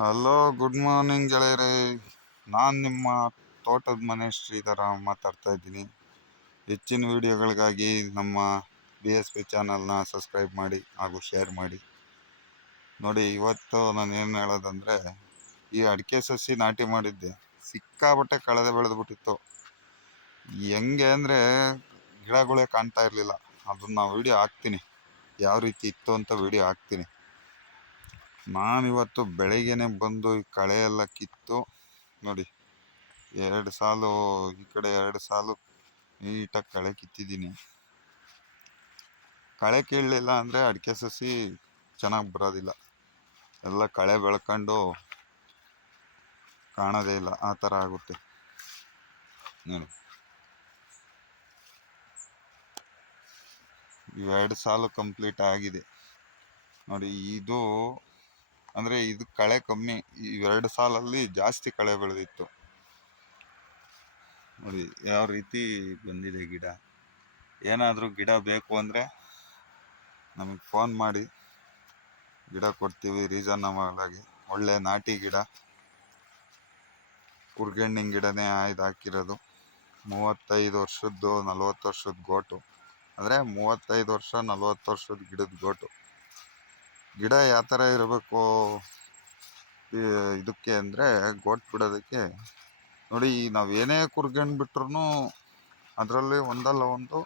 Hello, good morning ಗೆಳೆಯರೇ. ನಾನು ನಿಮ್ಮ ತೋಟದ ಮನೆ ಶ್ರೀಧರ ಮಾತಾಡ್ತಾ ಇದ್ದೀನಿ. ಹೆಚ್ಚಿನ ವಿಡಿಯೋಗಳಿಗಾಗಿ ನಮ್ಮ BSP ಚಾನಲ್ನ ಸಬ್ಸ್ಕ್ರೈಬ್ ಮಾಡಿ ಹಾಗೂ ಶೇರ್ ಮಾಡಿ. ನೋಡಿ, ಇವತ್ತು ನಾನು ಏನು ಹೇಳೋದಂದರೆ, ಈ ಅಡಿಕೆ ಸಸಿ ನಾಟಿ ಮಾಡಿದ್ದೆ. ಸಿಕ್ಕಾಬಟ್ಟೆ ಕಳೆದ ಬೆಳೆದ್ಬಿಟ್ಟಿತ್ತು. ಹೆಂಗೆ ಅಂದರೆ ಗಿಡಗಳೇ ಕಾಣ್ತಾ ಇರಲಿಲ್ಲ. ಅದನ್ನು ವಿಡಿಯೋ ಹಾಕ್ತೀನಿ, ಯಾವ ರೀತಿ ಇತ್ತು ಅಂತ ವಿಡಿಯೋ ಹಾಕ್ತೀನಿ. ನಾನಿವತ್ತು ಬೆಳಗ್ಗೆನೆ ಬಂದು ಈ ಕಳೆ ಎಲ್ಲ ಕಿತ್ತು ನೋಡಿ, 2 ಸಾಲು ಈ ಕಡೆ 2 ಸಾಲು ನೀಟಾಗಿ ಕಳೆ ಕಿತ್ತಿದ್ದೀನಿ. ಕಳೆ ಕೀಳಲಿಲ್ಲ ಅಂದರೆ ಅಡಿಕೆ ಸಸಿ ಚೆನ್ನಾಗಿ ಬರೋದಿಲ್ಲ. ಎಲ್ಲ ಕಳೆ ಬೆಳ್ಕೊಂಡು ಕಾಣೋದೇ ಇಲ್ಲ, ಆ ಥರ ಆಗುತ್ತೆ ನೋಡಿ. 2 ಸಾಲು ಕಂಪ್ಲೀಟ್ ಆಗಿದೆ ನೋಡಿ. ಇದು ಅಂದರೆ ಇದು ಕಳೆ ಕಮ್ಮಿ, ಈ 2 ಸಾಲಲ್ಲಿ ಜಾಸ್ತಿ ಕಳೆ ಬೆಳೆದಿತ್ತು ನೋಡಿ. ಯಾವ ರೀತಿ ಬಂದಿದೆ ಗಿಡ. ಏನಾದರೂ ಗಿಡ ಬೇಕು ಅಂದರೆ ನಮಗೆ ಫೋನ್ ಮಾಡಿ, ಗಿಡ ಕೊಡ್ತೀವಿ ರೀಸನಬಲ್ ಆಗಿ. ಒಳ್ಳೆ ನಾಟಿ ಗಿಡ, ಕುರ್ಗೆಣ್ಣಿನ ಗಿಡನೇ ಆಯ್ದು ಹಾಕಿರೋದು. 35 ವರ್ಷದ್ದು 40 ವರ್ಷದ ಗೋಟು, ಅಂದರೆ 35 ವರ್ಷ 40 ವರ್ಷದ ಗಿಡದ ಗೋಟು. ಗಿಡ ಯಾವ ಥರ ಇರಬೇಕು ಇದಕ್ಕೆ ಅಂದರೆ, ಗೋಟ್ ಬಿಡೋದಕ್ಕೆ ನೋಡಿ. ನಾವು ಏನೇ ಕುರ್ಗಣ್ಣು ಬಿಟ್ರೂ ಅದರಲ್ಲಿ ಒಂದಲ್ಲ ಒಂದು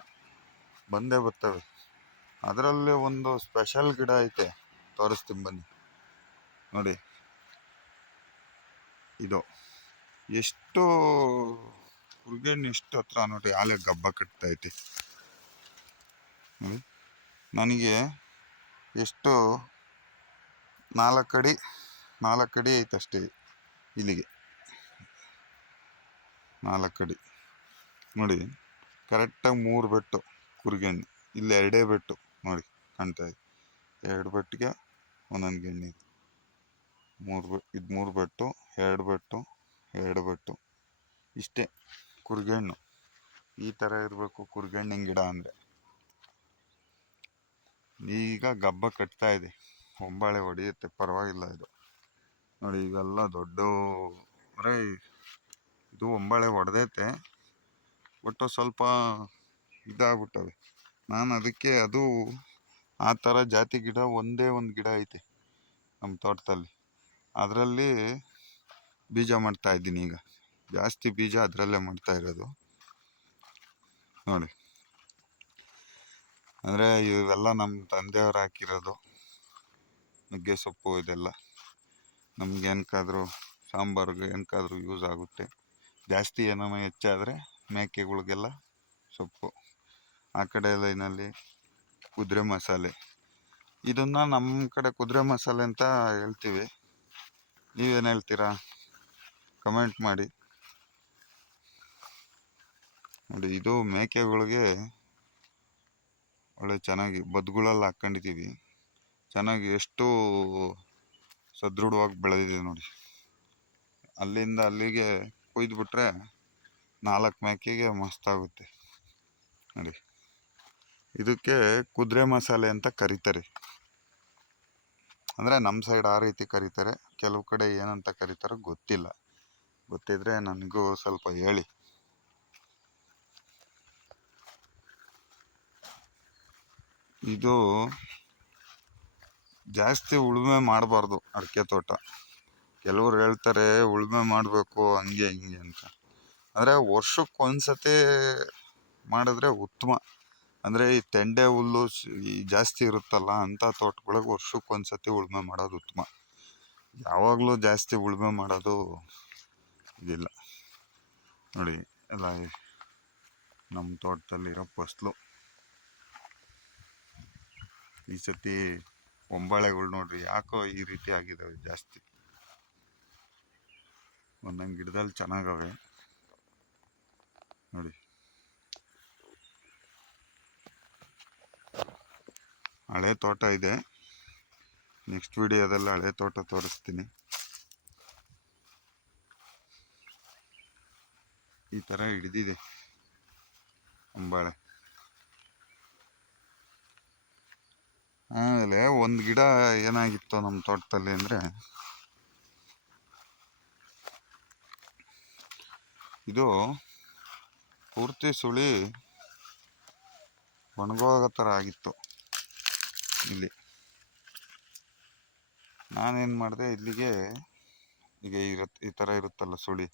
ಬಂದೇ ಬರ್ತವೆ. ಅದರಲ್ಲಿ ಒಂದು ಸ್ಪೆಷಲ್ ಗಿಡ ಐತೆ, ತೋರಿಸ್ತೀನಿ ಬನ್ನಿ ನೋಡಿ. ಇದು ಎಷ್ಟು ಕುರ್ಗಣ್ಣು ಎಷ್ಟು ಹತ್ರ ನೋಡಿ, ಆಲೆ ಗಬ್ಬ ಕಟ್ತೈತೆ ನೋಡಿ. ನನಗೆ ಎಷ್ಟು 4 ಅಡಿ ಐತಷ್ಟೇ, ಇಲ್ಲಿಗೆ 4 ಅಡಿ ನೋಡಿ. ಕರೆಕ್ಟಾಗಿ 3 ಬೆಟ್ಟು ಕುರ್ಗೆಣ್ಣು, ಇಲ್ಲಿ 2 ಬೆಟ್ಟು ನೋಡಿ ಕಾಣ್ತಾ ಇದೆ. 2 ಬೆಟ್ಟಿಗೆ ಒಂದೊಂದು ಗೆಣ್ಣೆ ಇದೆ. 3 ಬೆಟ್ಟು, 2 ಬೆಟ್ಟು, 2 ಬೆಟ್ಟು, ಇಷ್ಟೇ ಕುರ್ಗೆಣ್ಣು. ಈ ಥರ ಇರಬೇಕು ಕುರ್ಗೆಣ್ಣಿನ ಗಿಡ ಅಂದರೆ. ಈಗ ಗಬ್ಬ ಕಟ್ತಾ ಇದೆ, ಹೊಂಬಾಳೆ ಹೊಡೆಯುತ್ತೆ, ಪರವಾಗಿಲ್ಲ ಇದು ನೋಡಿ. ಇವೆಲ್ಲ ದೊಡ್ಡ ಅಂದರೆ ಇದು ಹೊಂಬಾಳೆ ಹೊಡೆದೈತೆ, ಒಟ್ಟು ಸ್ವಲ್ಪ ಇದಾಗ್ಬಿಟ್ಟವೆ. ನಾನು ಅದಕ್ಕೆ ಅದು ಆ ಥರ ಜಾತಿ ಗಿಡ ಒಂದೇ ಒಂದು ಗಿಡ ಐತೆ ನಮ್ಮ ತೋಟದಲ್ಲಿ, ಅದರಲ್ಲಿ ಬೀಜ ಮಾಡ್ತಾ ಇದ್ದೀನಿ. ಈಗ ಜಾಸ್ತಿ ಬೀಜ ಅದರಲ್ಲೇ ಮಾಡ್ತಾ ಇರೋದು ನೋಡಿ. ಅಂದರೆ ಇವೆಲ್ಲ ನಮ್ಮ ತಂದೆಯವ್ರು ಹಾಕಿರೋದು. ನುಗ್ಗೆ ಸೊಪ್ಪು ಇದೆಲ್ಲ ನಮ್ಗೆ ಏನಕ್ಕಾದ್ರೂ ಸಾಂಬಾರಿಗೆ ಏನಕ್ಕಾದ್ರೂ ಯೂಸ್ ಆಗುತ್ತೆ. ಜಾಸ್ತಿ ಏನೋ ಹೆಚ್ಚಾದರೆ ಮೇಕೆಗಳಿಗೆಲ್ಲ ಸೊಪ್ಪು. ಆ ಕಡೆ ಲೈನಲ್ಲಿ ಕುದುರೆ ಮಸಾಲೆ, ಇದನ್ನು ನಮ್ಮ ಕಡೆ ಕುದುರೆ ಮಸಾಲೆ ಅಂತ ಹೇಳ್ತೀವಿ. ನೀವೇನು ಹೇಳ್ತೀರಾ ಕಮೆಂಟ್ ಮಾಡಿ ನೋಡಿ. ಇದು ಮೇಕೆಗಳಿಗೆ ಒಳ್ಳೆ ಚೆನ್ನಾಗಿ ಬದುಗಳಲ್ಲಿ ಹಾಕ್ಕೊಂಡಿದ್ದೀವಿ. ಚೆನ್ನಾಗಿ ಎಷ್ಟು ಸದೃಢವಾಗಿ ಬೆಳೆದಿದೆ ನೋಡಿ. ಅಲ್ಲಿಂದ ಅಲ್ಲಿಗೆ ಕೊಯ್ದುಬಿಟ್ರೆ 4 ಮೇಕೆಗೆ ಮಸ್ತಾಗುತ್ತೆ ನೋಡಿ. ಇದಕ್ಕೆ ಕುದುರೆ ಮಸಾಲೆ ಅಂತ ಕರೀತಾರೆ. ಅಂದರೆ ನಮ್ಮ ಸೈಡ್ ಆ ರೀತಿ ಕರೀತಾರೆ, ಕೆಲವು ಕಡೆ ಏನಂತ ಕರೀತಾರೋ ಗೊತ್ತಿಲ್ಲ. ಗೊತ್ತಿದ್ರೆ ನನಗೂ ಸ್ವಲ್ಪ ಹೇಳಿ. ಇದು ಜಾಸ್ತಿ ಉಳುಮೆ ಮಾಡಬಾರ್ದು ಅಡಿಕೆ ತೋಟ. ಕೆಲವ್ರು ಹೇಳ್ತಾರೆ ಉಳುಮೆ ಮಾಡಬೇಕು ಹಂಗೆ ಹಿಂಗೆ ಅಂತ. ಅಂದರೆ ವರ್ಷಕ್ಕೊಂದ್ಸತಿ ಮಾಡಿದ್ರೆ ಉತ್ತಮ. ಅಂದರೆ ಈ ತೆಂಡೆ ಹುಲ್ಲು ಈ ಜಾಸ್ತಿ ಇರುತ್ತಲ್ಲ, ಅಂಥ ತೋಟಗಳಿಗೆ ವರ್ಷಕ್ಕೊಂದ್ಸತಿ ಉಳುಮೆ ಮಾಡೋದು ಉತ್ತಮ. ಯಾವಾಗಲೂ ಜಾಸ್ತಿ ಉಳುಮೆ ಮಾಡೋದು ಇದಿಲ್ಲ ನೋಡಿ. ಎಲ್ಲ ನಮ್ಮ ತೋಟದಲ್ಲಿರೋ ಫಸಲು ಈ ಸತಿ ಹೊಂಬಾಳೆಗಳು ನೋಡ್ರಿ ಯಾಕೋ ಈ ರೀತಿ ಆಗಿದ್ದಾವೆ ಜಾಸ್ತಿ. ಒಂದೊಂದು ಗಿಡದಲ್ಲಿ ಚೆನ್ನಾಗವೆ ನೋಡಿ. ಹಳೆ ತೋಟ ಇದೆ, ನೆಕ್ಸ್ಟ್ ವಿಡಿಯೋದಲ್ಲಿ ಹಳೆ ತೋಟ ತೋರಿಸ್ತೀನಿ. ಈ ಥರ ಹಿಡಿದಿದೆ ಹೊಂಬಾಳೆ. ಆಮೇಲೆ ಒಂದು ಗಿಡ ಏನಾಗಿತ್ತು ನಮ್ಮ ತೋಟದಲ್ಲಿ ಅಂದರೆ, ಇದು ಪೂರ್ತಿ ಸುಳಿ ಒಣಗೋಗೋ ಥರ ಆಗಿತ್ತು. ಇಲ್ಲಿ ನಾನೇನು ಮಾಡಿದೆ, ಇಲ್ಲಿಗೆ ಈಗ ಈ ಥರ ಇರುತ್ತಲ್ಲ ಸುಳಿ,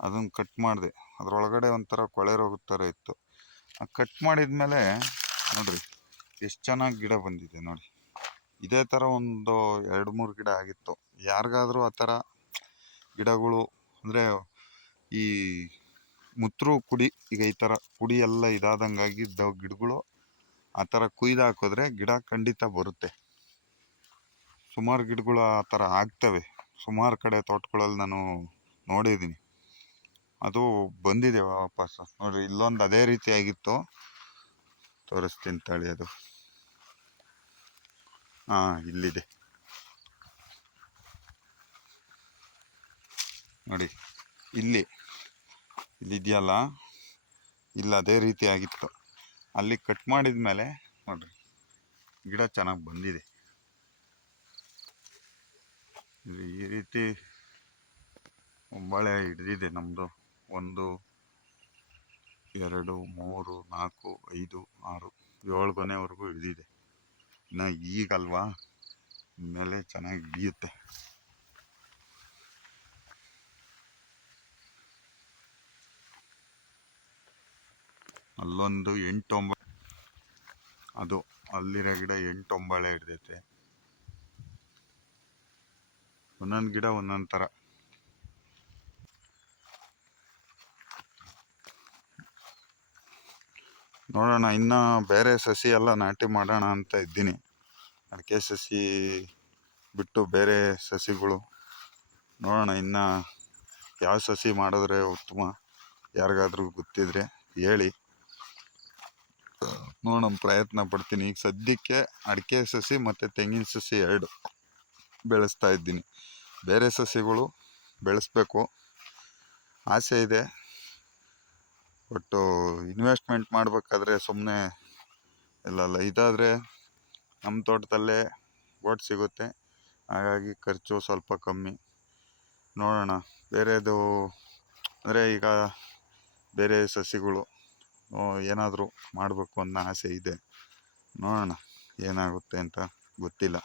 ಅದನ್ನು ಕಟ್ ಮಾಡಿದೆ. ಅದರೊಳಗಡೆ ಒಂಥರ ಕೊಳೆ ರೋಗದ ಥರ ಇತ್ತು. ಕಟ್ ಮಾಡಿದ್ಮೇಲೆ ನೋಡಿರಿ ಎಷ್ಟು ಚೆನ್ನಾಗಿ ಗಿಡ ಬಂದಿದೆ ನೋಡಿ. ಇದೇ ಥರ ಒಂದು 2-3 ಗಿಡ ಆಗಿತ್ತು. ಯಾರಿಗಾದರೂ ಆ ಥರ ಗಿಡಗಳು ಅಂದರೆ ಈ ಮುತ್ರು ಕುಡಿ, ಈಗ ಈ ಥರ ಕುಡಿ ಎಲ್ಲ ಇದಾದಂಗಾಗಿದ್ದ ಗಿಡಗಳು ಆ ಥರ ಕುಯ್ದು ಹಾಕಿದ್ರೆ ಗಿಡ ಖಂಡಿತ ಬರುತ್ತೆ. ಸುಮಾರು ಗಿಡಗಳು ಆ ಥರ ಆಗ್ತವೆ. ಸುಮಾರು ಕಡೆ ತೋಟಗಳಲ್ಲಿ ನಾನು ನೋಡಿದ್ದೀನಿ, ಅದು ಬಂದಿದೆ ವಾಪಸ್. ನೋಡಿರಿ ಇಲ್ಲೊಂದು ಅದೇ ರೀತಿ ಆಗಿತ್ತು, ತೋರಿಸ್ತೀನಿ ತಳಿ. ಅದು ಇಲ್ಲಿದೆ ನೋಡಿ, ಇಲ್ಲಿದೆಯಲ್ಲ, ಇಲ್ಲಿ ಅದೇ ರೀತಿ ಆಗಿತ್ತು. ಅಲ್ಲಿ ಕಟ್ ಮಾಡಿದ ಮೇಲೆ ನೋಡಿರಿ ಗಿಡ ಚೆನ್ನಾಗಿ ಬಂದಿದೆ. ಈ ರೀತಿ ಬಾಳೆ ಹಿಡ್ದಿದೆ ನಮ್ಮದು. 1 2 3 4 5 6 7 ಕೊನೆವರೆಗೂ ಹಿಡ್ದಿದೆ. ಇನ್ನು ಈಗಲ್ವಾ, ಮೇಲೆ ಚೆನ್ನಾಗಿ ಹಿಡಿಯುತ್ತೆ. ಅಲ್ಲೊಂದು 8-9, ಅದು ಅಲ್ಲಿರೋ ಗಿಡ 8-9 ಹಿಡ್ದೈತೆ. ಒಂದೊಂದು ಗಿಡ ಒಂದೊಂದು ಥರ. ನೋಡೋಣ, ಇನ್ನು ಬೇರೆ ಸಸಿ ಎಲ್ಲ ನಾಟಿ ಮಾಡೋಣ ಅಂತ ಇದ್ದೀನಿ. ಅಡಿಕೆ ಸಸಿ ಬಿಟ್ಟು ಬೇರೆ ಸಸಿಗಳು ನೋಡೋಣ. ಇನ್ನು ಯಾವ ಸಸಿ ಮಾಡಿದ್ರೆ ಉತ್ತಮ, ಯಾರಿಗಾದ್ರೂ ಗೊತ್ತಿದ್ರೆ ಹೇಳಿ, ನೋಡೋಣ, ಪ್ರಯತ್ನ ಪಡ್ತೀನಿ. ಈಗ ಸದ್ಯಕ್ಕೆ ಅಡಿಕೆ ಸಸಿ ಮತ್ತು ತೆಂಗಿನ ಸಸಿ 2 ಬೆಳೆಸ್ತಾ ಇದ್ದೀನಿ. ಬೇರೆ ಸಸಿಗಳು ಬೆಳೆಸ್ಬೇಕು ಆಸೆ ಇದೆ. ಒಟ್ಟು ಇನ್ವೆಸ್ಟ್ಮೆಂಟ್ ಮಾಡಬೇಕಾದ್ರೆ ಸುಮ್ಮನೆ ಇಲ್ಲಲ್ಲ. ಇದಾದರೆ ನಮ್ಮ ತೋಟದಲ್ಲೇ ಬೋಟ್ ಸಿಗುತ್ತೆ, ಹಾಗಾಗಿ ಖರ್ಚು ಸ್ವಲ್ಪ ಕಮ್ಮಿ. ನೋಡೋಣ, ಬೇರೆದು ಅಂದರೆ ಈಗ ಬೇರೆ ಸಸಿಗಳು ಏನಾದರೂ ಮಾಡಬೇಕು ಅನ್ನೋ ಆಸೆ ಇದೆ. ನೋಡೋಣ ಏನಾಗುತ್ತೆ ಅಂತ ಗೊತ್ತಿಲ್ಲ.